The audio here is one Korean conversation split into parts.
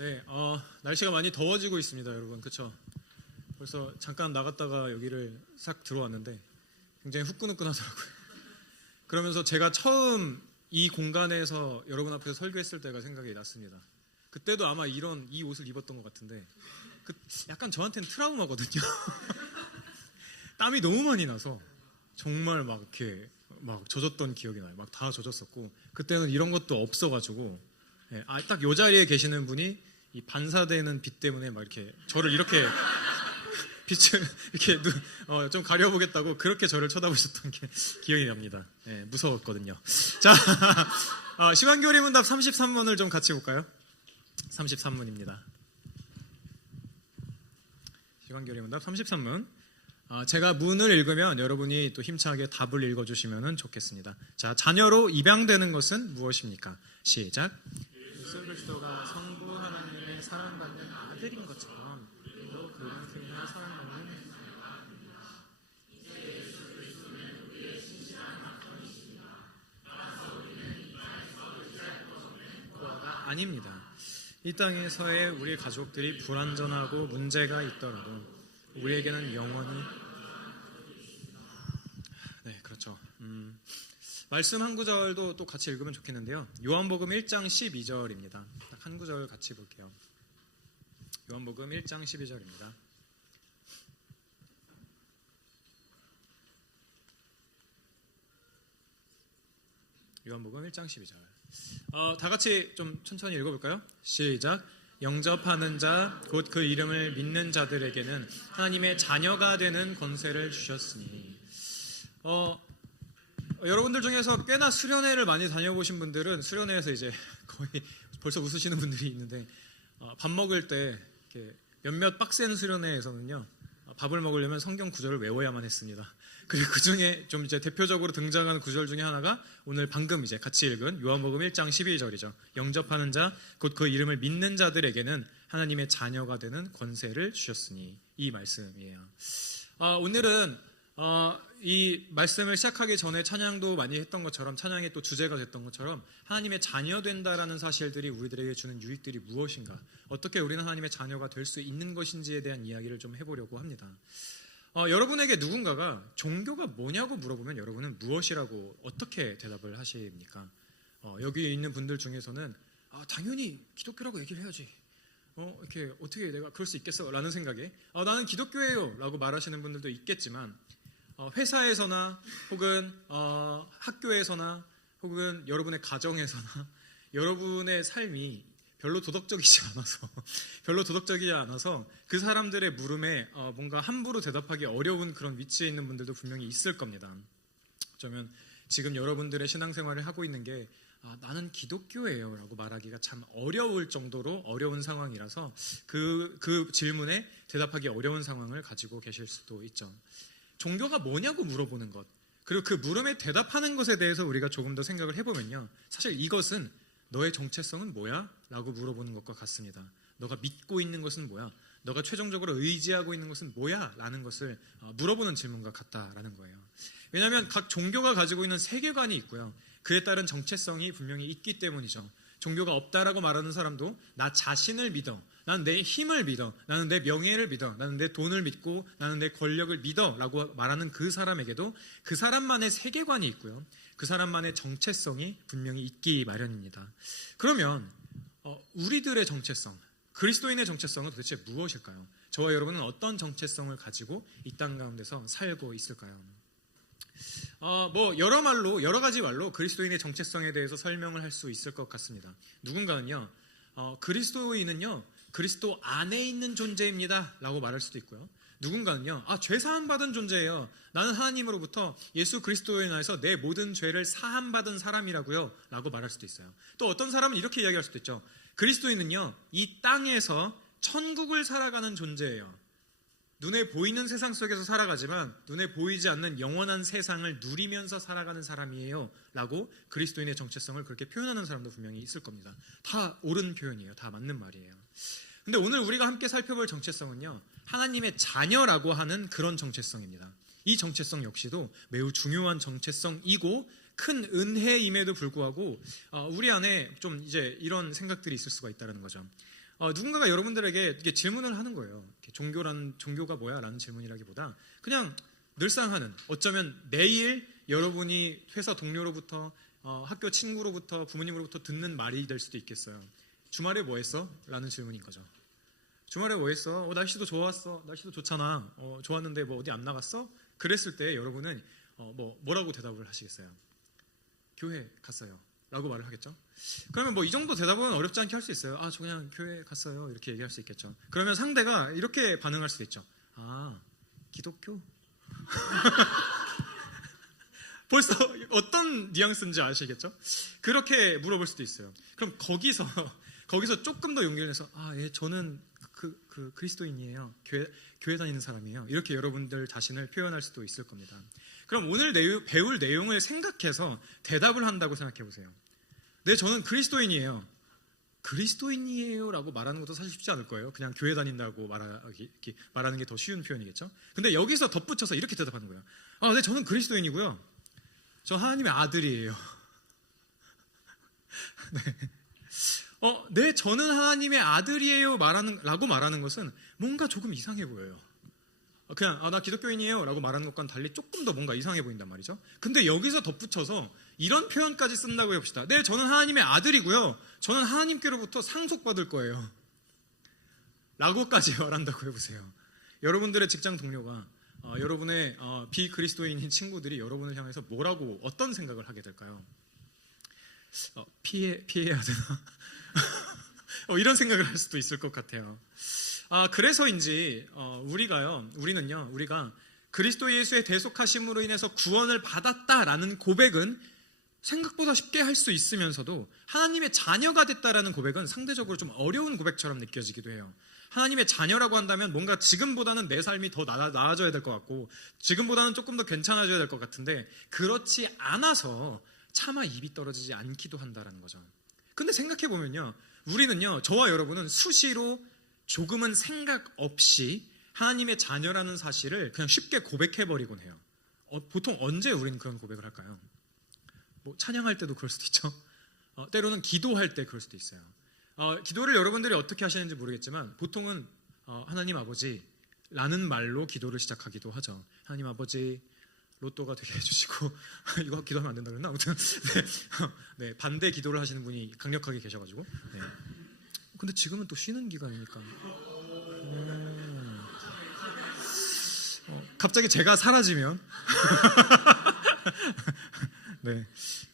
네, 날씨가 많이 더워지고 있습니다, 여러분. 그렇죠? 벌써 잠깐 나갔다가 여기를 싹 들어왔는데 굉장히 후끈후끈하더라고요. 그러면서 제가 처음 이 공간에서 여러분 앞에서 설교했을 때가 생각이 났습니다. 그때도 아마 이 옷을 입었던 것 같은데 약간 저한테는 트라우마거든요. 땀이 너무 많이 나서 정말 막 이렇게 막 젖었던 기억이 나요. 막 다 젖었었고 그때는 이런 것도 없어가지고 딱 이 자리에 계시는 분이 이 반사되는 빛 때문에 막 이렇게 저를 이렇게 빛을 이렇게 좀 가려보겠다고 그렇게 저를 쳐다보셨던 게 기억이 납니다. 네, 무서웠거든요. 자, 시간교리 문답 33문을 좀 같이 볼까요? 33문입니다. 시간교리 문답 33문. 제가 문을 읽으면 여러분이 또 힘차게 답을 읽어주시면 좋겠습니다. 자, 자녀로 입양되는 것은 무엇입니까? 시작. 예수 그리스도가 성부 하나님의 사랑받는 아들인 것처럼 또 그만큼이나 사랑받는 그가 아닙니다. 이 땅에서의 우리 가족들이 불완전하고 문제가 있더라도 우리에게는 영원히 네, 그렇죠. 말씀 한 구절도 또 같이 읽으면 좋겠는데요. 요한복음 1장 12절입니다. 딱 한 구절 같이 볼게요. 요한복음 1장 12절입니다. 요한복음 1장 12절. 다 같이 좀 천천히 읽어볼까요? 시작. 영접하는 자, 곧 그 이름을 믿는 자들에게는 하나님의 자녀가 되는 권세를 주셨으니. 여러분들 중에서 꽤나 수련회를 많이 다녀보신 분들은 수련회에서 이제 거의 벌써 웃으시는 분들이 있는데 밥 먹을 때 이렇게 몇몇 빡센 수련회에서는요 밥을 먹으려면 성경 구절을 외워야만 했습니다. 그리고 그 중에 좀 이제 대표적으로 등장하는 구절 중에 하나가 오늘 방금 이제 같이 읽은 요한복음 1장 12절이죠. 영접하는 자, 곧 그 이름을 믿는 자들에게는 하나님의 자녀가 되는 권세를 주셨으니 이 말씀이에요. 오늘은 이 말씀을 시작하기 전에 찬양도 많이 했던 것처럼 찬양의 또 주제가 됐던 것처럼 하나님의 자녀 된다라는 사실들이 우리들에게 주는 유익들이 무엇인가, 어떻게 우리는 하나님의 자녀가 될 수 있는 것인지에 대한 이야기를 좀 해보려고 합니다. 여러분에게 누군가가 종교가 뭐냐고 물어보면 여러분은 무엇이라고 어떻게 대답을 하십니까? 여기 있는 분들 중에서는 당연히 기독교라고 얘기를 해야지. 이렇게 어떻게 내가 그럴 수 있겠어? 라는 생각에 나는 기독교예요 라고 말하시는 분들도 있겠지만 회사에서나 혹은 학교에서나 혹은 여러분의 가정에서나 여러분의 삶이 별로 도덕적이지 않아서 그 사람들의 물음에 뭔가 함부로 대답하기 어려운 그런 위치에 있는 분들도 분명히 있을 겁니다. 어쩌면 지금 여러분들의 신앙생활을 하고 있는 게 나는 기독교예요 라고 말하기가 참 어려울 정도로 어려운 상황이라서 그 질문에 대답하기 어려운 상황을 가지고 계실 수도 있죠. 종교가 뭐냐고 물어보는 것, 그리고 그 물음에 대답하는 것에 대해서 우리가 조금 더 생각을 해보면요, 사실 이것은 너의 정체성은 뭐야? 라고 물어보는 것과 같습니다. 너가 믿고 있는 것은 뭐야? 너가 최종적으로 의지하고 있는 것은 뭐야? 라는 것을 물어보는 질문과 같다라는 거예요. 왜냐하면 각 종교가 가지고 있는 세계관이 있고요, 그에 따른 정체성이 분명히 있기 때문이죠. 종교가 없다라고 말하는 사람도 나 자신을 믿어, 나는 내 힘을 믿어, 나는 내 명예를 믿어, 나는 내 돈을 믿고, 나는 내 권력을 믿어 라고 말하는 그 사람에게도 그 사람만의 세계관이 있고요, 그 사람만의 정체성이 분명히 있기 마련입니다. 그러면 우리들의 정체성, 그리스도인의 정체성은 도대체 무엇일까요? 저와 여러분은 어떤 정체성을 가지고 이 땅 가운데서 살고 있을까요? 여러 가지 말로 그리스도인의 정체성에 대해서 설명을 할 수 있을 것 같습니다. 누군가는요, 그리스도인은요, 그리스도 안에 있는 존재입니다 라고 말할 수도 있고요, 누군가는요, 죄 사함 받은 존재예요, 나는 하나님으로부터 예수 그리스도에 인해서 내 모든 죄를 사함 받은 사람이라고요 라고 말할 수도 있어요. 또 어떤 사람은 이렇게 이야기할 수도 있죠. 그리스도인은요, 이 땅에서 천국을 살아가는 존재예요. 눈에 보이는 세상 속에서 살아가지만 눈에 보이지 않는 영원한 세상을 누리면서 살아가는 사람이에요 라고 그리스도인의 정체성을 그렇게 표현하는 사람도 분명히 있을 겁니다. 다 옳은 표현이에요. 다 맞는 말이에요. 근데 오늘 우리가 함께 살펴볼 정체성은요, 하나님의 자녀라고 하는 그런 정체성입니다. 이 정체성 역시도 매우 중요한 정체성이고 큰 은혜임에도 불구하고 우리 안에 좀 이제 이런 생각들이 있을 수가 있다는 거죠. 누군가가 여러분들에게 이렇게 질문을 하는 거예요. 이렇게 종교가 뭐야? 라는 질문이라기보다 그냥 늘상 하는, 어쩌면 내일 여러분이 회사 동료로부터 학교 친구로부터 부모님으로부터 듣는 말이 될 수도 있겠어요. 주말에 뭐 했어? 라는 질문인 거죠. 주말에 뭐 했어? 날씨도 좋았어. 날씨도 좋잖아. 좋았는데 뭐 어디 안 나갔어? 그랬을 때 여러분은 뭐라고 대답을 하시겠어요? 교회 갔어요 라고 말을 하겠죠. 그러면 뭐 이 정도 대답은 어렵지 않게 할 수 있어요. 저 그냥 교회 갔어요 이렇게 얘기할 수 있겠죠. 그러면 상대가 이렇게 반응할 수도 있죠. 기독교? 벌써 어떤 뉘앙스인지 아시겠죠? 그렇게 물어볼 수도 있어요. 그럼 거기서 조금 더 용기를 내서 예, 저는 그 그리스도인이에요. 교회 다니는 사람이에요. 이렇게 여러분들 자신을 표현할 수도 있을 겁니다. 그럼 오늘 배울 내용을 생각해서 대답을 한다고 생각해 보세요. 네, 저는 그리스도인이에요. 그리스도인이에요 라고 말하는 것도 사실 쉽지 않을 거예요. 그냥 교회 다닌다고 말하는 게 더 쉬운 표현이겠죠. 근데 여기서 덧붙여서 이렇게 대답하는 거예요. 네, 저는 그리스도인이고요. 저 하나님의 아들이에요. 네, 저는 하나님의 아들이에요 라고 말하는 것은 뭔가 조금 이상해 보여요. 그냥 나 기독교인이에요 라고 말하는 것과는 달리 조금 더 뭔가 이상해 보인단 말이죠. 근데 여기서 덧붙여서 이런 표현까지 쓴다고 해봅시다. 네, 저는 하나님의 아들이고요. 저는 하나님께로부터 상속받을 거예요 라고까지 말한다고 해보세요. 여러분들의 직장 동료가 여러분의 비그리스도인인 친구들이 여러분을 향해서 어떤 생각을 하게 될까요? 피해야 되나? 이런 생각을 할 수도 있을 것 같아요. 그래서인지 우리가 그리스도 예수의 대속하심으로 인해서 구원을 받았다라는 고백은 생각보다 쉽게 할 수 있으면서도 하나님의 자녀가 됐다라는 고백은 상대적으로 좀 어려운 고백처럼 느껴지기도 해요. 하나님의 자녀라고 한다면 뭔가 지금보다는 내 삶이 더 나아져야 될 것 같고 지금보다는 조금 더 괜찮아져야 될 것 같은데 그렇지 않아서 차마 입이 떨어지지 않기도 한다라는 거죠. 근데 생각해보면요, 저와 여러분은 수시로 조금은 생각 없이 하나님의 자녀라는 사실을 그냥 쉽게 고백해버리곤 해요. 보통 언제 우리는 그런 고백을 할까요? 찬양할 때도 그럴 수도 있죠. 때로는 기도할 때 그럴 수도 있어요. 기도를 여러분들이 어떻게 하시는지 모르겠지만 보통은 하나님 아버지라는 말로 기도를 시작하기도 하죠. 하나님 아버지, 로또가 되게 해주시고 이거 기도하면 안 된다 그랬나? 아무튼 네, 반대 기도를 하시는 분이 강력하게 계셔가지고 네. 근데 지금은 또 쉬는 기간이니까 갑자기 제가 사라지면 네,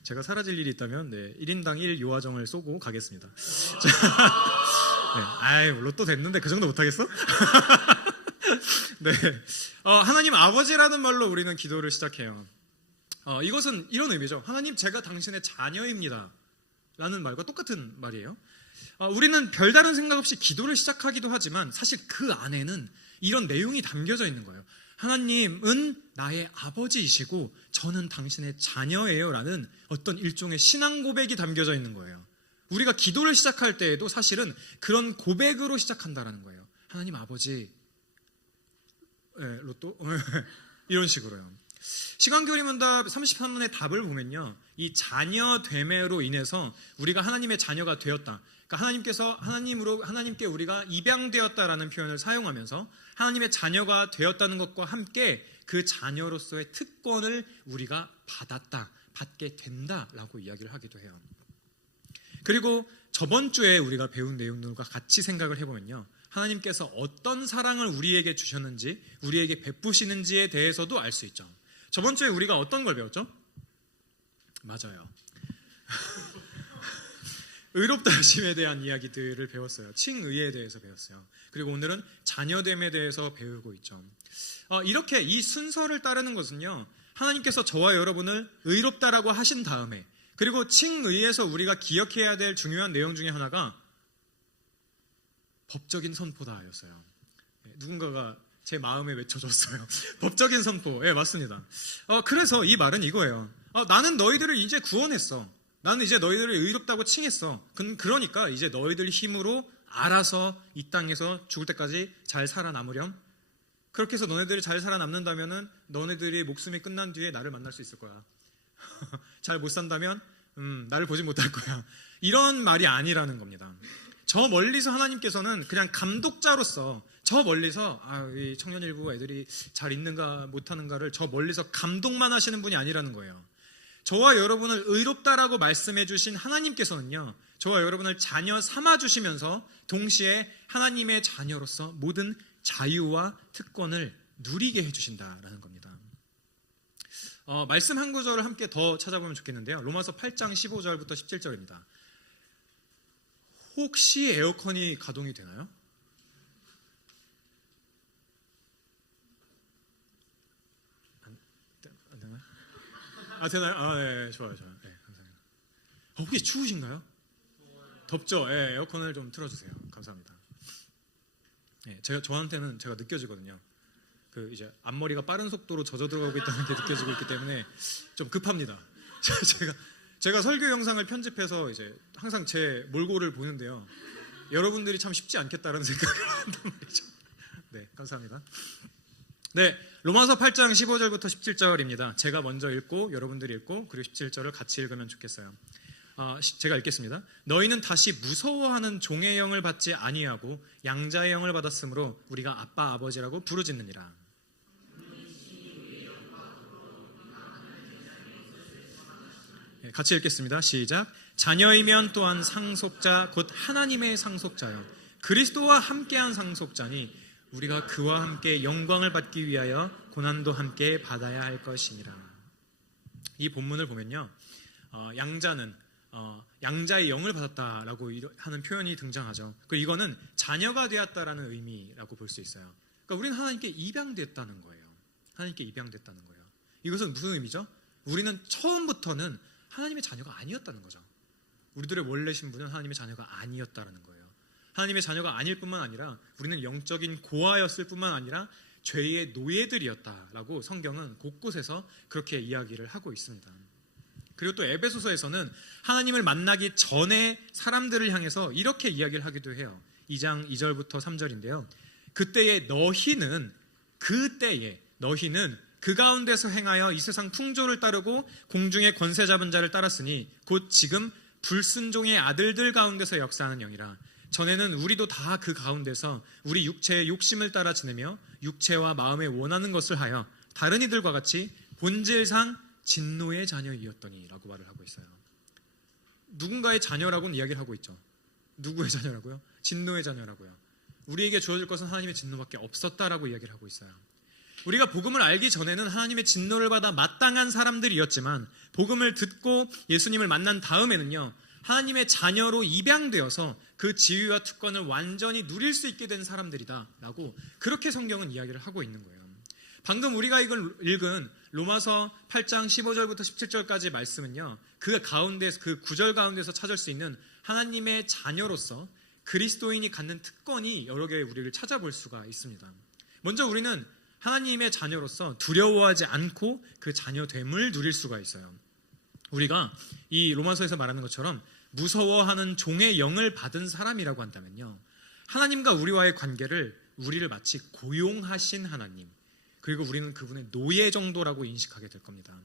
제가 사라질 일이 있다면 1인당 1 요하정을 쏘고 가겠습니다. 네, 로또 됐는데 그 정도 못하겠어? 네, 하나님 아버지라는 말로 우리는 기도를 시작해요. 이것은 이런 의미죠. 하나님, 제가 당신의 자녀입니다 라는 말과 똑같은 말이에요. 우리는 별다른 생각 없이 기도를 시작하기도 하지만 사실 그 안에는 이런 내용이 담겨져 있는 거예요. 하나님은 나의 아버지이시고 저는 당신의 자녀예요 라는 어떤 일종의 신앙 고백이 담겨져 있는 거예요. 우리가 기도를 시작할 때에도 사실은 그런 고백으로 시작한다라는 거예요. 하나님 아버지, 로또? 이런 식으로요. 시간교리문답 33문의 답을 보면요, 이 자녀됨으로 인해서 우리가 하나님의 자녀가 되었다, 그러니까 하나님께 우리가 입양되었다라는 표현을 사용하면서 하나님의 자녀가 되었다는 것과 함께 그 자녀로서의 특권을 우리가 받게 된다라고 이야기를 하기도 해요. 그리고 저번 주에 우리가 배운 내용들과 같이 생각을 해보면요, 하나님께서 어떤 사랑을 우리에게 주셨는지, 우리에게 베푸시는지에 대해서도 알 수 있죠. 저번 주에 우리가 어떤 걸 배웠죠? 맞아요. 의롭다 하심에 대한 이야기들을 배웠어요. 칭의에 대해서 배웠어요. 그리고 오늘은 자녀됨에 대해서 배우고 있죠. 이렇게 이 순서를 따르는 것은요, 하나님께서 저와 여러분을 의롭다라고 하신 다음에, 그리고 칭의에서 우리가 기억해야 될 중요한 내용 중에 하나가 법적인 선포다였어요. 누군가가 제 마음에 외쳐줬어요. 법적인 선포. 맞습니다. 그래서 이 말은 이거예요. 나는 너희들을 이제 구원했어. 나는 이제 너희들을 의롭다고 칭했어. 그러니까 이제 너희들 힘으로 알아서 이 땅에서 죽을 때까지 잘 살아남으렴. 그렇게 해서 너네들이 잘 살아남는다면은 너네들이 목숨이 끝난 뒤에 나를 만날 수 있을 거야. 잘 못 산다면 나를 보지 못할 거야. 이런 말이 아니라는 겁니다. 저 멀리서 하나님께서는 그냥 감독자로서 저 멀리서 이 청년 일부 애들이 잘 있는가 못하는가를 저 멀리서 감독만 하시는 분이 아니라는 거예요. 저와 여러분을 의롭다라고 말씀해 주신 하나님께서는요, 저와 여러분을 자녀 삼아 주시면서 동시에 하나님의 자녀로서 모든 자유와 특권을 누리게 해주신다라는 겁니다. 말씀 한 구절을 함께 더 찾아보면 좋겠는데요. 로마서 8장 15절부터 17절입니다. 혹시 에어컨이 가동이 되나요? 안 되나요? 되나요? 네, 좋아요. 네, 감사합니다. 혹시 추우신가요? 덥죠? 네, 에어컨을 좀 틀어주세요. 감사합니다. 네, 저한테는 제가 느껴지거든요. 이제 앞머리가 빠른 속도로 젖어 들어가고 있다는 게 느껴지고 있기 때문에 좀 급합니다. 제가 설교 영상을 편집해서 이제 항상 제 몰골을 보는데요. 여러분들이 참 쉽지 않겠다는 생각을 한단 말이죠. 네, 감사합니다. 네, 로마서 8장 15절부터 17절입니다. 제가 먼저 읽고 여러분들이 읽고 그리고 17절을 같이 읽으면 좋겠어요. 제가 읽겠습니다. 너희는 다시 무서워하는 종의 영을 받지 아니하고 양자의 영을 받았으므로 우리가 아빠 아버지라고 부르짖느니라. 네, 같이 읽겠습니다. 시작. 자녀이면 또한 상속자 곧 하나님의 상속자요 그리스도와 함께한 상속자니 우리가 그와 함께 영광을 받기 위하여 고난도 함께 받아야 할 것이니라. 이 본문을 보면요, 양자는 양자의 영을 받았다라고 하는 표현이 등장하죠. 그리고 이거는 자녀가 되었다라는 의미라고 볼 수 있어요. 그러니까 우리는 하나님께 입양됐다는 거예요. 하나님께 입양됐다는 거예요. 이것은 무슨 의미죠? 우리는 처음부터는 하나님의 자녀가 아니었다는 거죠. 우리들의 원래 신분은 하나님의 자녀가 아니었다는 거예요. 하나님의 자녀가 아닐 뿐만 아니라 우리는 영적인 고아였을 뿐만 아니라 죄의 노예들이었다라고 성경은 곳곳에서 그렇게 이야기를 하고 있습니다. 그리고 또 에베소서에서는 하나님을 만나기 전에 사람들을 향해서 이렇게 이야기를 하기도 해요. 2장 2절부터 3절인데요. 그때에 너희는 그 가운데서 행하여 이 세상 풍조를 따르고 공중의 권세 잡은 자를 따랐으니 곧 지금 불순종의 아들들 가운데서 역사하는 영이라. 전에는 우리도 다 그 가운데서 우리 육체의 욕심을 따라 지내며 육체와 마음에 원하는 것을 하여 다른 이들과 같이 본질상 진노의 자녀이었더니 라고 말을 하고 있어요. 누군가의 자녀라고는 이야기를 하고 있죠. 누구의 자녀라고요? 진노의 자녀라고요. 우리에게 주어질 것은 하나님의 진노밖에 없었다라고 이야기를 하고 있어요. 우리가 복음을 알기 전에는 하나님의 진노를 받아 마땅한 사람들이었지만 복음을 듣고 예수님을 만난 다음에는요, 하나님의 자녀로 입양되어서 그 지위와 특권을 완전히 누릴 수 있게 된 사람들이다 라고 그렇게 성경은 이야기를 하고 있는 거예요. 방금 우리가 읽은 로마서 8장 15절부터 17절까지 말씀은요, 그 가운데서, 그 구절 가운데서 찾을 수 있는 하나님의 자녀로서 그리스도인이 갖는 특권이 여러 개 우리를 찾아볼 수가 있습니다. 먼저 우리는 하나님의 자녀로서 두려워하지 않고 그 자녀됨을 누릴 수가 있어요. 우리가 이 로마서에서 말하는 것처럼 무서워하는 종의 영을 받은 사람이라고 한다면요, 하나님과 우리와의 관계를 우리를 마치 고용하신 하나님, 그리고 우리는 그분의 노예 정도라고 인식하게 될 겁니다.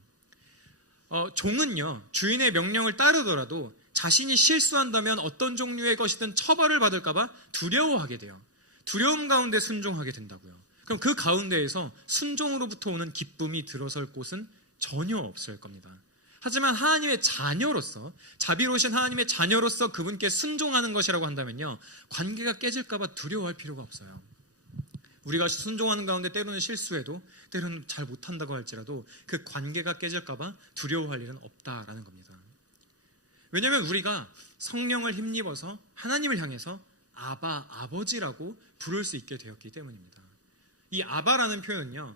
종은요, 주인의 명령을 따르더라도 자신이 실수한다면 어떤 종류의 것이든 처벌을 받을까봐 두려워하게 돼요. 두려움 가운데 순종하게 된다고요. 그럼 그 가운데에서 순종으로부터 오는 기쁨이 들어설 곳은 전혀 없을 겁니다. 하지만 하나님의 자녀로서, 자비로우신 하나님의 자녀로서 그분께 순종하는 것이라고 한다면요, 관계가 깨질까봐 두려워할 필요가 없어요. 우리가 순종하는 가운데 때로는 실수해도, 때로는 잘 못한다고 할지라도 그 관계가 깨질까봐 두려워할 일은 없다라는 겁니다. 왜냐하면 우리가 성령을 힘입어서 하나님을 향해서 아바, 아버지라고 부를 수 있게 되었기 때문입니다. 이 아바라는 표현은요,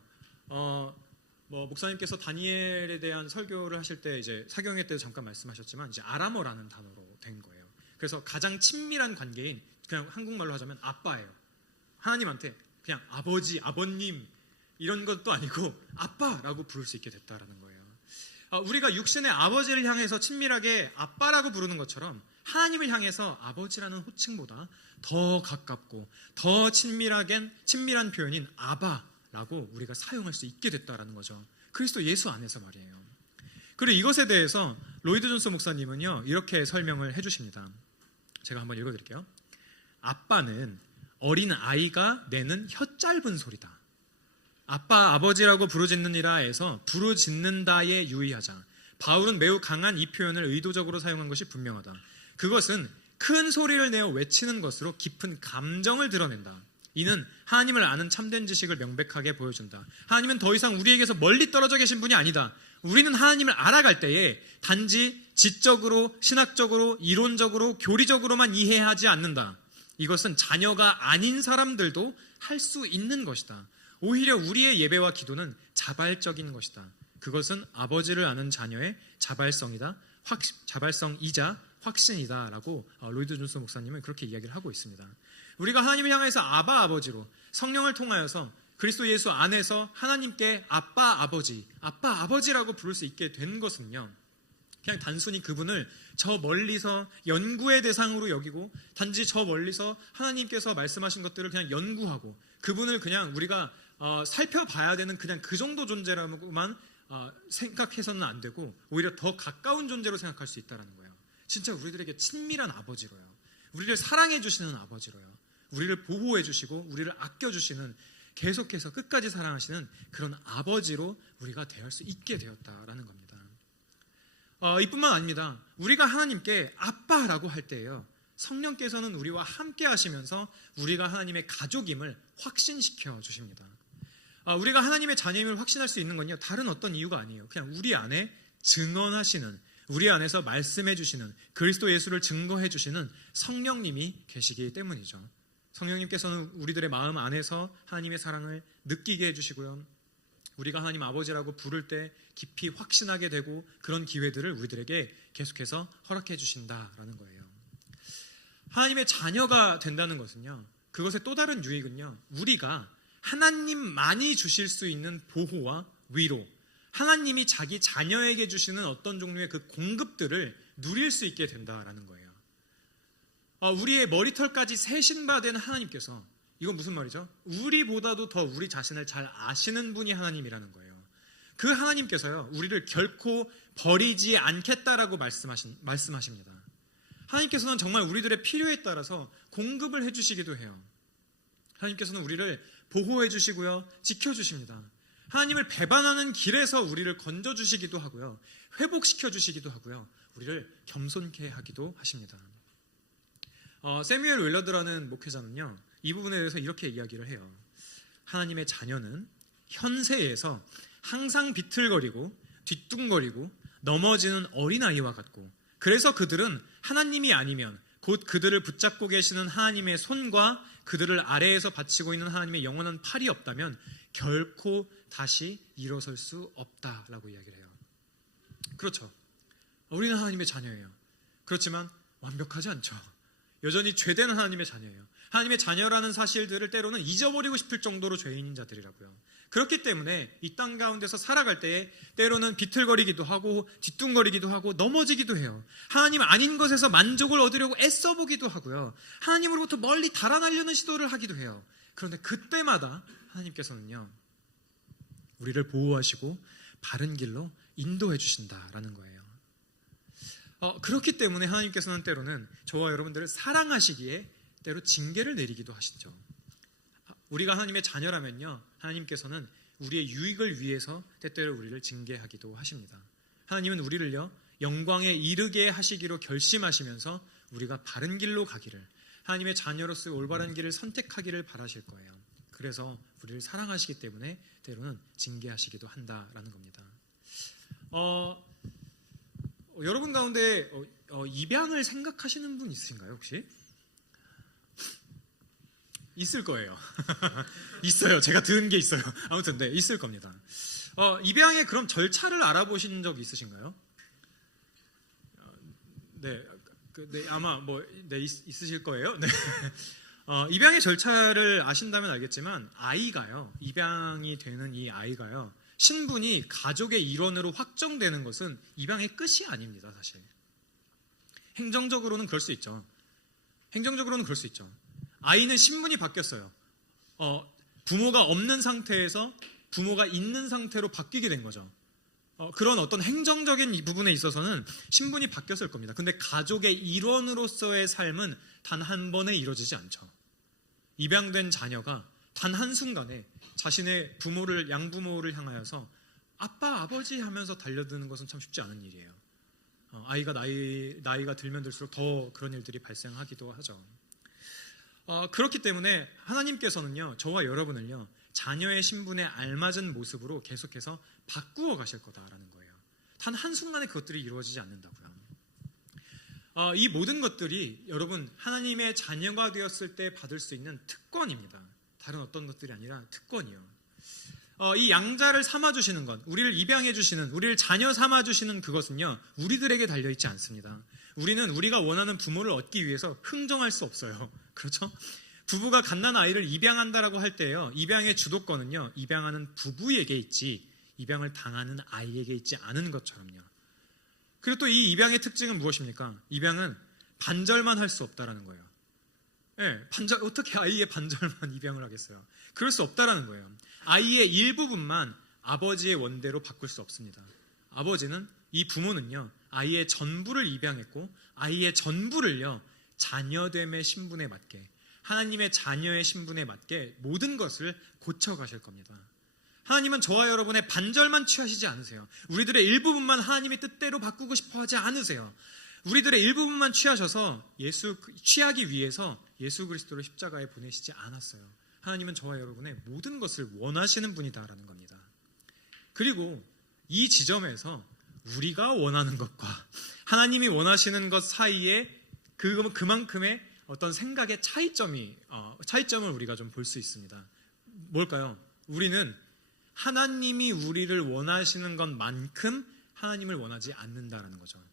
목사님께서 다니엘에 대한 설교를 하실 때 이제 사경회 때도 잠깐 말씀하셨지만 이제 아람어라는 단어로 된 거예요. 그래서 가장 친밀한 관계인, 그냥 한국말로 하자면 아빠예요. 하나님한테 그냥 아버지, 아버님 이런 것도 아니고 아빠라고 부를 수 있게 됐다라는 거예요. 우리가 육신의 아버지를 향해서 친밀하게 아빠라고 부르는 것처럼 하나님을 향해서 아버지라는 호칭보다 더 가깝고 더 친밀한 표현인 아바라고 우리가 사용할 수 있게 됐다라는 거죠. 그리스도 예수 안에서 말이에요. 그리고 이것에 대해서 로이드 존스 목사님은요, 이렇게 설명을 해주십니다. 제가 한번 읽어드릴게요. 아빠는 어린 아이가 내는 혀 짧은 소리다. 아빠, 아버지라고 부르짖느니라에서 부르짖는다에 유의하자. 바울은 매우 강한 이 표현을 의도적으로 사용한 것이 분명하다. 그것은 큰 소리를 내어 외치는 것으로 깊은 감정을 드러낸다. 이는 하나님을 아는 참된 지식을 명백하게 보여준다. 하나님은 더 이상 우리에게서 멀리 떨어져 계신 분이 아니다. 우리는 하나님을 알아갈 때에 단지 지적으로, 신학적으로, 이론적으로, 교리적으로만 이해하지 않는다. 이것은 자녀가 아닌 사람들도 할 수 있는 것이다. 오히려 우리의 예배와 기도는 자발적인 것이다. 그것은 아버지를 아는 자녀의 자발성이다. 자발성이자 확신이다 라고 로이드 존스 목사님은 그렇게 이야기를 하고 있습니다. 우리가 하나님을 향해서 아바 아버지로 성령을 통하여서 그리스도 예수 안에서 하나님께 아빠 아버지라고 부를 수 있게 된 것은요, 그냥 단순히 그분을 저 멀리서 연구의 대상으로 여기고 단지 저 멀리서 하나님께서 말씀하신 것들을 그냥 연구하고 그분을 그냥 우리가 살펴봐야 되는 그냥 그 정도 존재라고만 생각해서는 안 되고 오히려 더 가까운 존재로 생각할 수 있다는 거예요. 진짜 우리들에게 친밀한 아버지로요, 우리를 사랑해 주시는 아버지로요, 우리를 보호해 주시고 우리를 아껴 주시는, 계속해서 끝까지 사랑하시는 그런 아버지로 우리가 대할 수 있게 되었다라는 겁니다. 이뿐만 아닙니다. 우리가 하나님께 아빠라고 할 때예요, 성령께서는 우리와 함께 하시면서 우리가 하나님의 가족임을 확신시켜 주십니다. 우리가 하나님의 자녀임을 확신할 수 있는 건요, 다른 어떤 이유가 아니에요. 그냥 우리 안에 증언하시는, 우리 안에서 말씀해 주시는, 그리스도 예수를 증거해 주시는 성령님이 계시기 때문이죠. 성령님께서는 우리들의 마음 안에서 하나님의 사랑을 느끼게 해주시고요, 우리가 하나님 아버지라고 부를 때 깊이 확신하게 되고 그런 기회들을 우리들에게 계속해서 허락해 주신다라는 거예요. 하나님의 자녀가 된다는 것은요, 그것의 또 다른 유익은요, 우리가 하나님만이 주실 수 있는 보호와 위로, 하나님이 자기 자녀에게 주시는 어떤 종류의 그 공급들을 누릴 수 있게 된다라는 거예요. 우리의 머리털까지 세신받은 하나님께서, 이건 무슨 말이죠? 우리보다도 더 우리 자신을 잘 아시는 분이 하나님이라는 거예요. 그 하나님께서요, 우리를 결코 버리지 않겠다라고 말씀하십니다. 하나님께서는 정말 우리들의 필요에 따라서 공급을 해주시기도 해요. 하나님께서는 우리를 보호해 주시고요, 지켜주십니다. 하나님을 배반하는 길에서 우리를 건져주시기도 하고요, 회복시켜 주시기도 하고요, 우리를 겸손케 하기도 하십니다. 세뮤엘 웰러드라는 목회자는요, 이 부분에 대해서 이렇게 이야기를 해요. 하나님의 자녀는 현세에서 항상 비틀거리고 뒤뚱거리고 넘어지는 어린아이와 같고, 그래서 그들은 하나님이 아니면 곧 그들을 붙잡고 계시는 하나님의 손과 그들을 아래에서 받치고 있는 하나님의 영원한 팔이 없다면 결코 다시 일어설 수 없다라고 이야기를 해요. 그렇죠. 우리는 하나님의 자녀예요. 그렇지만 완벽하지 않죠. 여전히 죄된 하나님의 자녀예요. 하나님의 자녀라는 사실들을 때로는 잊어버리고 싶을 정도로 죄인인 자들이라고요. 그렇기 때문에 이 땅 가운데서 살아갈 때에 때로는 비틀거리기도 하고 뒤뚱거리기도 하고 넘어지기도 해요. 하나님 아닌 것에서 만족을 얻으려고 애써보기도 하고요, 하나님으로부터 멀리 달아나려는 시도를 하기도 해요. 그런데 그때마다 하나님께서는요, 우리를 보호하시고 바른 길로 인도해 주신다라는 거예요. 그렇기 때문에 하나님께서는 때로는 저와 여러분들을 사랑하시기에 때로 징계를 내리기도 하시죠. 우리가 하나님의 자녀라면요, 하나님께서는 우리의 유익을 위해서 때때로 우리를 징계하기도 하십니다. 하나님은 우리를요, 영광에 이르게 하시기로 결심하시면서 우리가 바른 길로 가기를, 하나님의 자녀로서 올바른 길을 선택하기를 바라실 거예요. 그래서 우리를 사랑하시기 때문에 때로는 징계하시기도 한다라는 겁니다. 여러분 가운데 입양을 생각하시는 분 있으신가요, 혹시? 있을 거예요. 있어요. 제가 들은 게 있어요. 아무튼 네, 있을 겁니다. 입양의 그런 절차를 알아보신 적 있으신가요? 네, 네, 아마 네, 있으실 거예요. 네. 입양의 절차를 아신다면 알겠지만, 아이가요, 입양이 되는 이 아이가요, 신분이 가족의 일원으로 확정되는 것은 입양의 끝이 아닙니다. 사실 행정적으로는 그럴 수 있죠. 아이는 신분이 바뀌었어요. 부모가 없는 상태에서 부모가 있는 상태로 바뀌게 된 거죠. 그런 어떤 행정적인 이 부분에 있어서는 신분이 바뀌었을 겁니다. 근데 가족의 일원으로서의 삶은 단 한 번에 이루어지지 않죠. 입양된 자녀가 단 한순간에 자신의 부모를, 양부모를 향하여서 아빠, 아버지 하면서 달려드는 것은 참 쉽지 않은 일이에요. 아이가 나이가 들면 들수록 더 그런 일들이 발생하기도 하죠. 그렇기 때문에 하나님께서는요, 저와 여러분을요, 자녀의 신분에 알맞은 모습으로 계속해서 바꾸어 가실 거다라는 거예요. 단 한순간에 그것들이 이루어지지 않는다고요. 이 모든 것들이 여러분 하나님의 자녀가 되었을 때 받을 수 있는 특권입니다. 다른 어떤 것들이 아니라 특권이요. 이 양자를 삼아주시는 것, 우리를 입양해주시는, 우리를 자녀 삼아주시는 그것은요, 우리들에게 달려있지 않습니다. 우리는 우리가 원하는 부모를 얻기 위해서 흥정할 수 없어요. 그렇죠? 부부가 갓난 아이를 입양한다라고 할 때요, 입양의 주도권은요, 입양하는 부부에게 있지 입양을 당하는 아이에게 있지 않은 것처럼요. 그리고 또 이 입양의 특징은 무엇입니까? 입양은 반절만 할 수 없다라는 거예요. 어떻게 아이의 반절만 입양을 하겠어요? 그럴 수 없다라는 거예요. 아이의 일부분만 아버지의 원대로 바꿀 수 없습니다. 아버지는, 이 부모는요, 아이의 전부를 입양했고 아이의 전부를요, 자녀됨의 신분에 맞게, 하나님의 자녀의 신분에 맞게 모든 것을 고쳐가실 겁니다. 하나님은 저와 여러분의 반절만 취하시지 않으세요. 우리들의 일부분만 하나님의 뜻대로 바꾸고 싶어 하지 않으세요. 우리들의 일부분만 취하셔서 취하기 위해서 예수 그리스도를 십자가에 보내시지 않았어요. 하나님은 저와 여러분의 모든 것을 원하시는 분이다라는 겁니다. 그리고 이 지점에서 우리가 원하는 것과 하나님이 원하시는 것 사이에 그만큼의 어떤 생각의 차이점을 우리가 좀 볼 수 있습니다. 뭘까요? 우리는 하나님이 우리를 원하시는 것만큼 하나님을 원하지 않는다라는 거죠.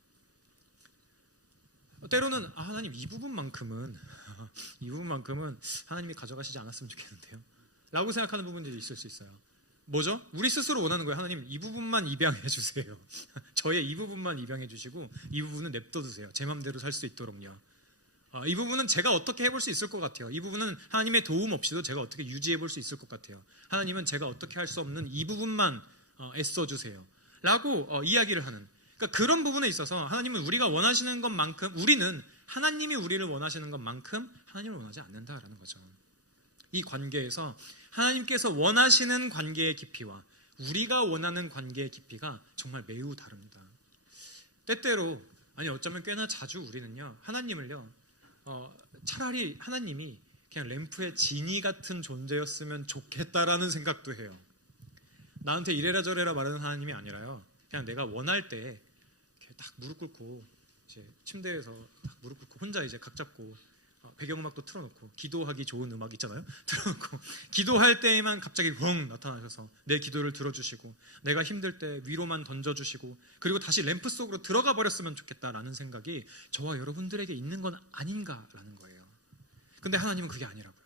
때로는 하나님 이 부분만큼은 하나님이 가져가시지 않았으면 좋겠는데요 라고 생각하는 부분들이 있을 수 있어요. 뭐죠? 우리 스스로 원하는 거예요. 하나님 이 부분만 입양해 주세요. 저의 이 부분만 입양해 주시고 이 부분은 냅둬 두세요. 제 마음대로 살 수 있도록요. 이 부분은 제가 어떻게 해볼 수 있을 것 같아요. 이 부분은 하나님의 도움 없이도 제가 어떻게 유지해 볼 수 있을 것 같아요. 하나님은 제가 어떻게 할 수 없는 이 부분만 애써주세요 라고 이야기를 하는, 그러니까 그런 부분에 있어서 하나님은 우리가 원하시는 것만큼, 우리는 하나님이 우리를 원하시는 것만큼 하나님을 원하지 않는다라는 거죠. 이 관계에서 하나님께서 원하시는 관계의 깊이와 우리가 원하는 관계의 깊이가 정말 매우 다릅니다. 때때로, 어쩌면 꽤나 자주 우리는요, 하나님을요, 차라리 하나님이 그냥 램프의 지니 같은 존재였으면 좋겠다라는 생각도 해요. 나한테 이래라 저래라 말하는 하나님이 아니라요, 그냥 내가 원할 때 이렇게 딱 무릎 꿇고 이제 침대에서 딱 무릎 꿇고 혼자 이제 각 잡고 배경음악도 틀어놓고 기도하기 좋은 음악 있잖아요. 틀어놓고 기도할 때에만 갑자기 웅 나타나셔서 내 기도를 들어주시고 내가 힘들 때 위로만 던져주시고 그리고 다시 램프 속으로 들어가 버렸으면 좋겠다라는 생각이 저와 여러분들에게 있는 건 아닌가라는 거예요. 근데 하나님은 그게 아니라고요.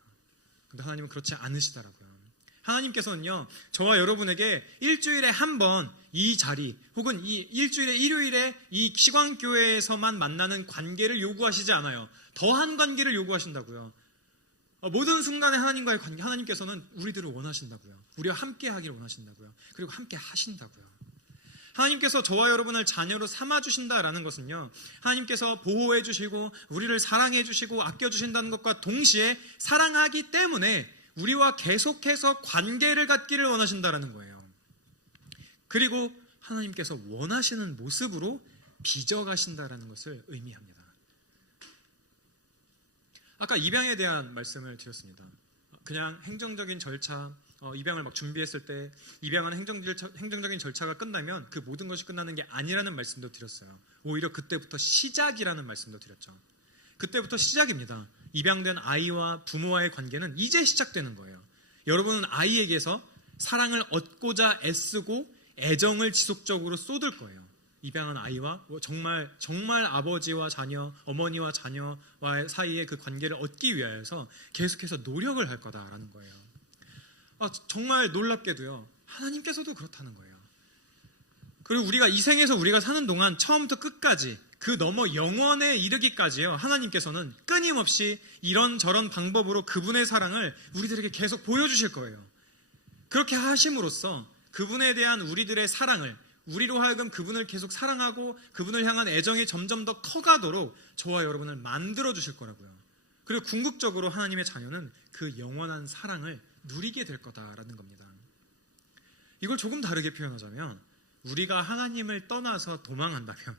근데 하나님은 그렇지 않으시더라고요. 하나님께서는요, 저와 여러분에게 일주일에 한 번 이 자리 혹은 이 일주일에 일요일에 이 시광교회에서만 만나는 관계를 요구하시지 않아요. 더한 관계를 요구하신다고요. 모든 순간에 하나님과의 관계, 하나님께서는 우리들을 원하신다고요. 우리와 함께 하기를 원하신다고요. 그리고 함께 하신다고요. 하나님께서 저와 여러분을 자녀로 삼아주신다라는 것은요, 하나님께서 보호해 주시고 우리를 사랑해 주시고 아껴 주신다는 것과 동시에 사랑하기 때문에 우리와 계속해서 관계를 갖기를 원하신다라는 거예요. 그리고 하나님께서 원하시는 모습으로 빚어가신다라는 것을 의미합니다. 아까 입양에 대한 말씀을 드렸습니다. 그냥 행정적인 절차, 입양을 막 준비했을 때 입양하는 행정적인 절차가 끝나면 그 모든 것이 끝나는 게 아니라는 말씀도 드렸어요. 오히려 그때부터 시작이라는 말씀도 드렸죠. 그때부터 시작입니다. 입양된 아이와 부모와의 관계는 이제 시작되는 거예요. 여러분은 아이에게서 사랑을 얻고자 애쓰고 애정을 지속적으로 쏟을 거예요. 입양한 아이와 정말 아버지와 자녀, 어머니와 자녀와의 사이의 그 관계를 얻기 위하여서 계속해서 노력을 할 거다라는 거예요. 정말 놀랍게도요, 하나님께서도 그렇다는 거예요. 그리고 우리가 이 생에서 우리가 사는 동안 처음부터 끝까지 그 너머 영원에 이르기까지요, 하나님께서는 끊임없이 이런저런 방법으로 그분의 사랑을 우리들에게 계속 보여주실 거예요. 그렇게 하심으로써 그분에 대한 우리들의 사랑을, 우리로 하여금 그분을 계속 사랑하고 그분을 향한 애정이 점점 더 커가도록 저와 여러분을 만들어 주실 거라고요. 그리고 궁극적으로 하나님의 자녀는 그 영원한 사랑을 누리게 될 거다라는 겁니다. 이걸 조금 다르게 표현하자면 우리가 하나님을 떠나서 도망한다면,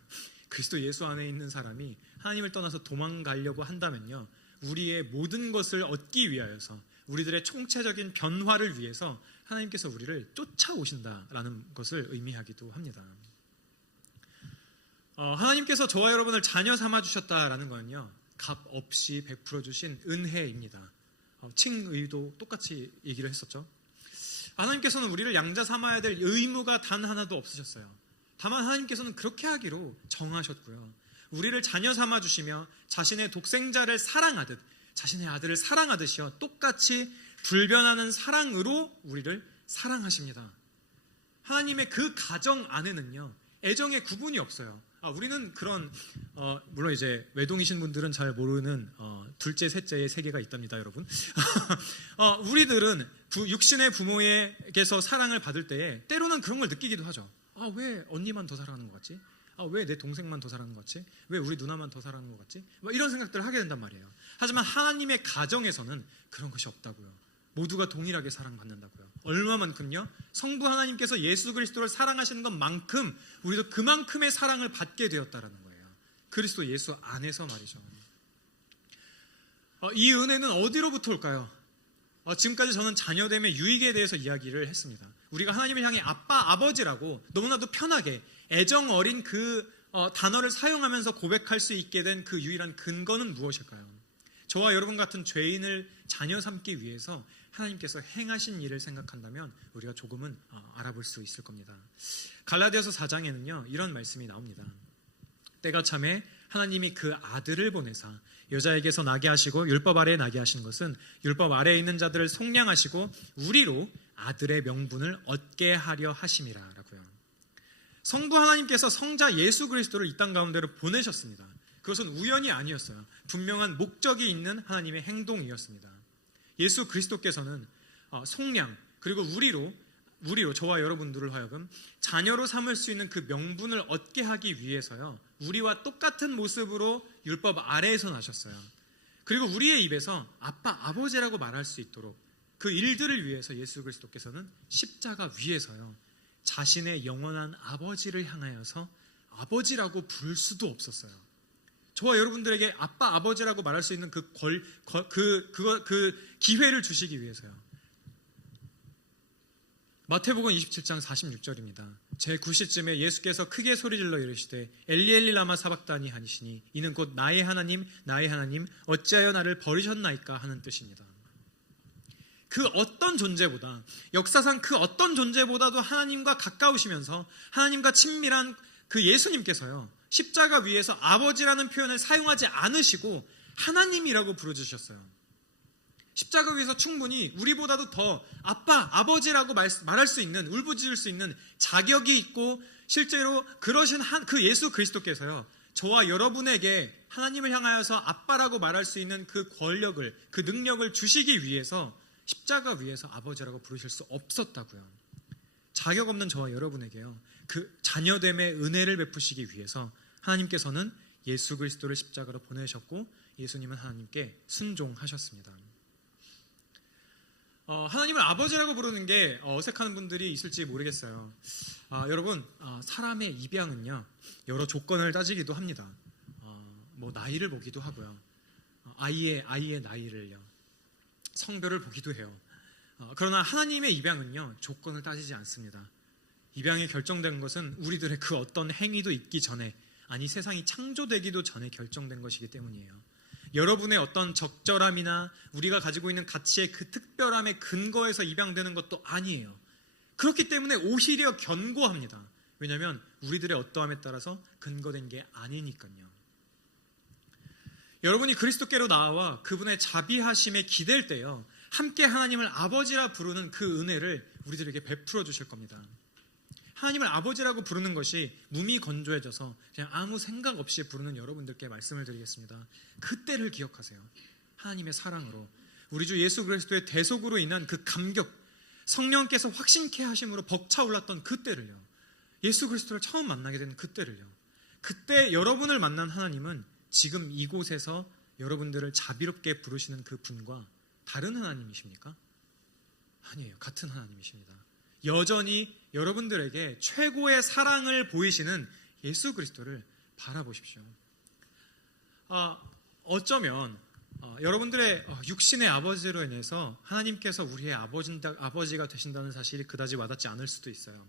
그리스도 예수 안에 있는 사람이 하나님을 떠나서 도망가려고 한다면요, 우리의 모든 것을 얻기 위하여서, 우리들의 총체적인 변화를 위해서 하나님께서 우리를 쫓아오신다라는 것을 의미하기도 합니다. 하나님께서 저와 여러분을 자녀 삼아 주셨다라는 것은요, 값 없이 베풀어 주신 은혜입니다. 칭의도 똑같이 얘기를 했었죠. 하나님께서는 우리를 양자 삼아야 될 의무가 단 하나도 없으셨어요. 다만 하나님께서는 그렇게 하기로 정하셨고요, 우리를 자녀 삼아 주시며 자신의 독생자를 사랑하듯, 자신의 아들을 사랑하듯이요, 똑같이 불변하는 사랑으로 우리를 사랑하십니다. 하나님의 그 가정 안에는요, 애정의 구분이 없어요. 우리는 그런 물론 이제 외동이신 분들은 잘 모르는 둘째, 셋째의 세계가 있답니다, 여러분. 우리들은 육신의 부모에게서 사랑을 받을 때에 때로는 그런 걸 느끼기도 하죠. 왜 언니만 더 사랑하는 것 같지? 왜 내 동생만 더 사랑하는 것 같지? 왜 우리 누나만 더 사랑하는 것 같지? 이런 생각들을 하게 된단 말이에요. 하지만 하나님의 가정에서는 그런 것이 없다고요. 모두가 동일하게 사랑받는다고요. 얼마만큼요? 성부 하나님께서 예수 그리스도를 사랑하시는 것만큼 우리도 그만큼의 사랑을 받게 되었다라는 거예요. 그리스도 예수 안에서 말이죠. 이 은혜는 어디로부터 올까요? 지금까지 저는 자녀됨의 유익에 대해서 이야기를 했습니다. 우리가 하나님을 향해 아빠, 아버지라고 너무나도 편하게 애정 어린 그 단어를 사용하면서 고백할 수 있게 된 그 유일한 근거는 무엇일까요? 저와 여러분 같은 죄인을 자녀 삼기 위해서 하나님께서 행하신 일을 생각한다면 우리가 조금은 알아볼 수 있을 겁니다. 갈라디아서 4장에는요, 이런 말씀이 나옵니다. 때가 참에 하나님이 그 아들을 보내사 여자에게서 나게 하시고 율법 아래에 나게 하신 것은 율법 아래에 있는 자들을 속량하시고 우리로 아들의 명분을 얻게 하려 하심이라라고요. 성부 하나님께서 성자 예수 그리스도를 이 땅 가운데로 보내셨습니다. 그것은 우연이 아니었어요. 분명한 목적이 있는 하나님의 행동이었습니다. 예수 그리스도께서는 속량, 그리고 우리로 저와 여러분들을 하여금 자녀로 삼을 수 있는 그 명분을 얻게 하기 위해서요, 우리와 똑같은 모습으로 율법 아래에서 나셨어요. 그리고 우리의 입에서 아빠, 아버지라고 말할 수 있도록 그 일들을 위해서 예수 그리스도께서는 십자가 위에서요, 자신의 영원한 아버지를 향하여서 아버지라고 부를 수도 없었어요. 저와 여러분들에게 아빠, 아버지라고 말할 수 있는 그 기회를 주시기 위해서요. 마태복음 27장 46절입니다. 제9시쯤에 예수께서 크게 소리질러 이르시되 엘리 엘리 라마 사박다니 하시니 이는 곧 나의 하나님 나의 하나님 어찌하여 나를 버리셨나이까 하는 뜻입니다. 그 어떤 존재보다, 역사상 그 어떤 존재보다도 하나님과 가까우시면서 하나님과 친밀한 그 예수님께서요, 십자가 위에서 아버지라는 표현을 사용하지 않으시고 하나님이라고 부르주셨어요. 십자가 위에서 충분히 우리보다도 더 아빠, 아버지라고 말할 수 있는, 울부짖을 수 있는 자격이 있고, 실제로 그러신 그 예수 그리스도께서요, 저와 여러분에게 하나님을 향하여서 아빠라고 말할 수 있는 그 권력을, 그 능력을 주시기 위해서 십자가 위에서 아버지라고 부르실 수 없었다고요. 자격 없는 저와 여러분에게요, 그 자녀됨의 은혜를 베푸시기 위해서 하나님께서는 예수 그리스도를 십자가로 보내셨고, 예수님은 하나님께 순종하셨습니다. 하나님을 아버지라고 부르는 게 어색한 분들이 있을지 모르겠어요. 여러분, 사람의 입양은요, 여러 조건을 따지기도 합니다. 나이를 보기도 하고요, 아이의 나이를요, 성별을 보기도 해요. 그러나 하나님의 입양은요, 조건을 따지지 않습니다. 입양이 결정된 것은 우리들의 그 어떤 행위도 있기 전에, 아니 세상이 창조되기도 전에 결정된 것이기 때문이에요. 여러분의 어떤 적절함이나 우리가 가지고 있는 가치의 그 특별함의 근거에서 입양되는 것도 아니에요. 그렇기 때문에 오히려 견고합니다. 왜냐하면 우리들의 어떠함에 따라서 근거된 게 아니니까요. 여러분이 그리스도께로 나와 그분의 자비하심에 기댈 때요, 함께 하나님을 아버지라 부르는 그 은혜를 우리들에게 베풀어 주실 겁니다. 하나님을 아버지라고 부르는 것이 몸이 건조해져서 그냥 아무 생각 없이 부르는 여러분들께 말씀을 드리겠습니다. 그때를 기억하세요. 하나님의 사랑으로, 우리 주 예수 그리스도의 대속으로 인한 그 감격, 성령께서 확신케 하심으로 벅차올랐던 그때를요, 예수 그리스도를 처음 만나게 된 그때를요. 그때 여러분을 만난 하나님은 지금 이곳에서 여러분들을 자비롭게 부르시는 그 분과 다른 하나님이십니까? 아니에요. 같은 하나님이십니다. 여전히 여러분들에게 최고의 사랑을 보이시는 예수 그리스도를 바라보십시오. 어쩌면 여러분들의 육신의 아버지로 인해서 하나님께서 우리의 아버지가 되신다는 사실이 그다지 와닿지 않을 수도 있어요.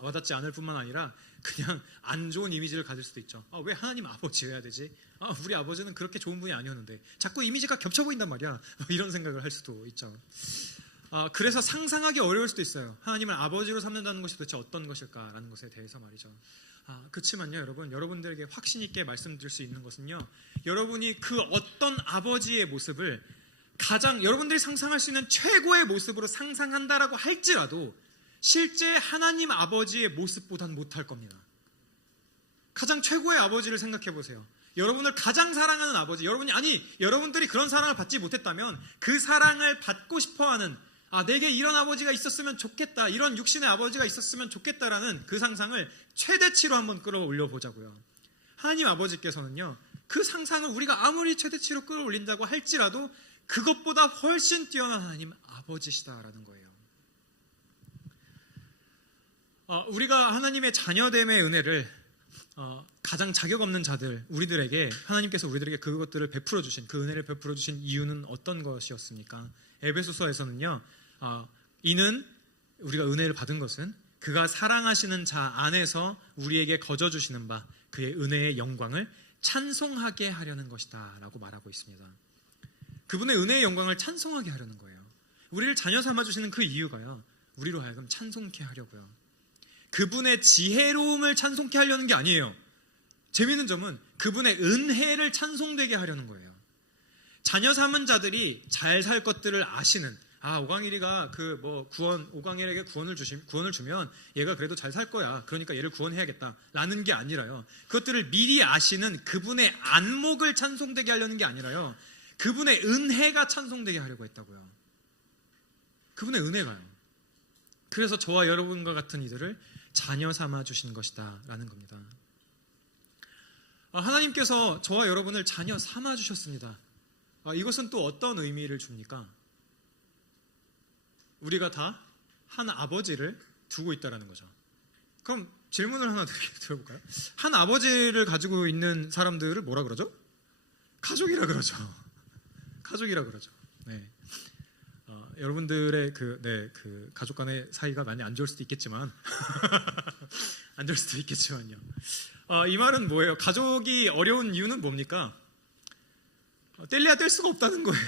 와닿지 않을 뿐만 아니라 그냥 안 좋은 이미지를 가질 수도 있죠. 왜 하나님 아버지여야 되지? 우리 아버지는 그렇게 좋은 분이 아니었는데 자꾸 이미지가 겹쳐 보인단 말이야. 이런 생각을 할 수도 있죠. 그래서 상상하기 어려울 수도 있어요. 하나님을 아버지로 삼는다는 것이 도대체 어떤 것일까라는 것에 대해서 말이죠. 그렇지만요, 여러분들에게 확신 있게 말씀드릴 수 있는 것은요, 여러분이 그 어떤 아버지의 모습을 여러분들이 상상할 수 있는 최고의 모습으로 상상한다라고 할지라도 실제 하나님 아버지의 모습보단 못할 겁니다. 가장 최고의 아버지를 생각해 보세요. 여러분을 가장 사랑하는 아버지, 여러분들이 그런 사랑을 받지 못했다면 그 사랑을 받고 싶어하는, 내게 이런 아버지가 있었으면 좋겠다, 이런 육신의 아버지가 있었으면 좋겠다라는 그 상상을 최대치로 한번 끌어올려 보자고요. 하나님 아버지께서는요, 그 상상을 우리가 아무리 최대치로 끌어올린다고 할지라도 그것보다 훨씬 뛰어난 하나님 아버지시다라는 거예요. 우리가 하나님의 자녀됨의 은혜를 가장 자격 없는 자들, 하나님께서 우리들에게 그것들을 베풀어 주신, 그 은혜를 베풀어 주신 이유는 어떤 것이었습니까? 에베소서에서는요, 이는 우리가 은혜를 받은 것은 그가 사랑하시는 자 안에서 우리에게 거저 주시는 바 그의 은혜의 영광을 찬송하게 하려는 것이다 라고 말하고 있습니다. 그분의 은혜의 영광을 찬송하게 하려는 거예요. 우리를 자녀 삼아주시는 그 이유가요, 우리로 하여금 찬송케 하려고요. 그분의 지혜로움을 찬송케 하려는 게 아니에요. 재미있는 점은 그분의 은혜를 찬송되게 하려는 거예요. 자녀 삼은 자들이 잘 살 것들을 아시는, 오강일이가 오강일에게 구원을 주면 얘가 그래도 잘 살 거야, 그러니까 얘를 구원해야겠다 라는 게 아니라요, 그것들을 미리 아시는 그분의 안목을 찬송되게 하려는 게 아니라요, 그분의 은혜가 찬송되게 하려고 했다고요. 그분의 은혜가요. 그래서 저와 여러분과 같은 이들을 자녀 삼아 주신 것이다 라는 겁니다. 하나님께서 저와 여러분을 자녀 삼아 주셨습니다. 이것은 또 어떤 의미를 줍니까? 우리가 다 한 아버지를 두고 있다라는 거죠. 그럼 질문을 하나 드려볼까요? 한 아버지를 가지고 있는 사람들을 뭐라 그러죠? 가족이라 그러죠. 가족이라 그러죠. 네. 여러분들의 그 가족 간의 사이가 많이 안 좋을 수도 있겠지만 안 좋을 수도 있겠지만요. 이 말은 뭐예요? 가족이 어려운 이유는 뭡니까? 뗄래야 뗄 수가 없다는 거예요.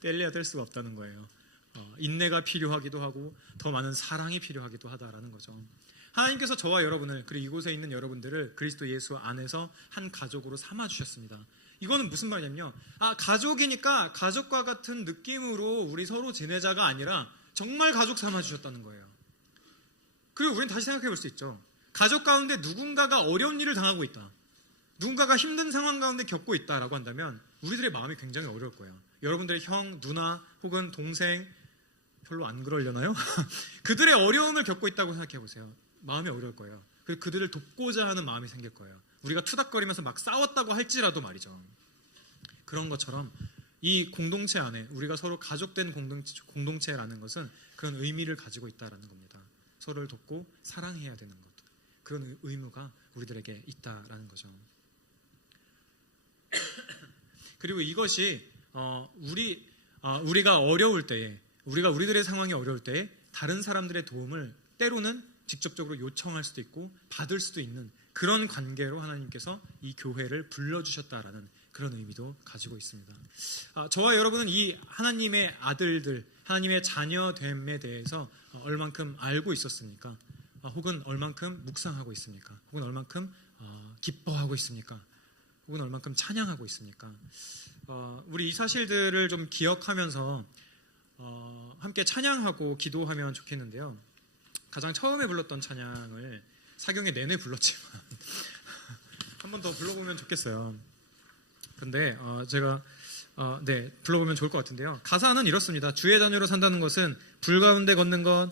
뗄래야 뗄 수가 없다는 거예요. 인내가 필요하기도 하고 더 많은 사랑이 필요하기도 하다라는 거죠. 하나님께서 저와 여러분을, 그리고 이곳에 있는 여러분들을 그리스도 예수 안에서 한 가족으로 삼아 주셨습니다. 이거는 무슨 말이냐면요, 가족이니까 가족과 같은 느낌으로 우리 서로 지내자가 아니라 정말 가족 삼아 주셨다는 거예요. 그리고 우리는 다시 생각해 볼 수 있죠. 가족 가운데 누군가가 어려운 일을 당하고 있다, 누군가가 힘든 상황 가운데 겪고 있다라고 한다면 우리들의 마음이 굉장히 어려울 거예요. 여러분들의 형, 누나 혹은 동생, 별로 안 그러려나요? 그들의 어려움을 겪고 있다고 생각해 보세요. 마음이 어려울 거예요. 그들을 돕고자 하는 마음이 생길 거예요. 우리가 투닥거리면서 막 싸웠다고 할지라도 말이죠. 그런 것처럼 이 공동체 안에 우리가 서로 가족된 공동체라는 것은 그런 의미를 가지고 있다는 겁니다. 서로를 돕고 사랑해야 되는 것, 그런 의무가 우리들에게 있다라는 거죠. 그리고 이것이 우리가 어려울 때에, 우리들의 상황이 어려울 때에 다른 사람들의 도움을 때로는 직접적으로 요청할 수도 있고 받을 수도 있는 그런 관계로 하나님께서 이 교회를 불러주셨다라는 그런 의미도 가지고 있습니다. 저와 여러분은 이 하나님의 아들들, 하나님의 자녀됨에 대해서 얼만큼 알고 있었습니까? 혹은 얼만큼 묵상하고 있습니까? 혹은 얼만큼 기뻐하고 있습니까? 혹은 얼만큼 찬양하고 있습니까? 우리 이 사실들을 좀 기억하면서 함께 찬양하고 기도하면 좋겠는데요. 가장 처음에 불렀던 찬양을 사경에 내내 불렀지만 한 번 더 불러보면 좋겠어요. 근데 제가 불러보면 좋을 것 같은데요. 가사는 이렇습니다. 주의 자녀로 산다는 것은 불 가운데 걷는 것,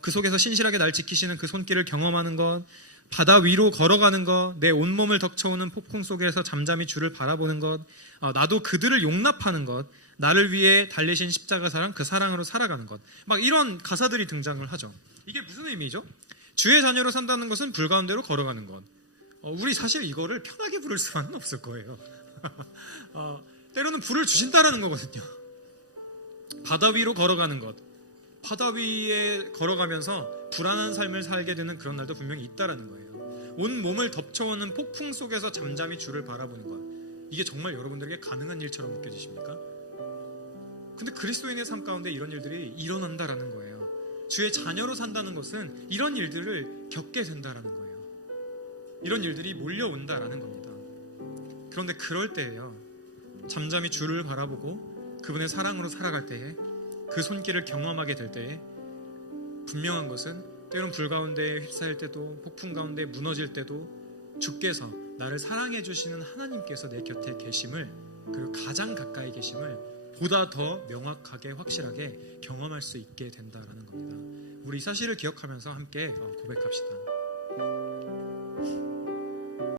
그 속에서 신실하게 날 지키시는 그 손길을 경험하는 것, 바다 위로 걸어가는 것, 내 온몸을 덮쳐오는 폭풍 속에서 잠잠히 주를 바라보는 것, 나도 그들을 용납하는 것, 나를 위해 달리신 십자가 사랑, 그 사랑으로 살아가는 것, 막 이런 가사들이 등장을 하죠. 이게 무슨 의미죠? 주의 자녀로 산다는 것은 불 가운데로 걸어가는 것. 우리 사실 이거를 편하게 부를 수는 없을 거예요. 때로는 불을 주신다라는 거거든요. 바다 위로 걸어가는 것, 바다 위에 걸어가면서 불안한 삶을 살게 되는 그런 날도 분명히 있다라는 거예요. 온 몸을 덮쳐오는 폭풍 속에서 잠잠히 주를 바라보는 것, 이게 정말 여러분들에게 가능한 일처럼 느껴지십니까? 근데 그리스도인의 삶 가운데 이런 일들이 일어난다라는 거예요. 주의 자녀로 산다는 것은 이런 일들을 겪게 된다라는 거예요. 이런 일들이 몰려온다라는 겁니다. 그런데 그럴 때예요, 잠잠히 주를 바라보고 그분의 사랑으로 살아갈 때에, 그 손길을 경험하게 될 때에 분명한 것은 때론 불 가운데 휩싸일 때도, 폭풍 가운데 무너질 때도 주께서 나를 사랑해 주시는 하나님께서 내 곁에 계심을, 그리고 가장 가까이 계심을 보다 더 명확하게 확실하게 경험할 수 있게 된다라는 겁니다. 우리 이 사실을 기억하면서 함께 고백합시다.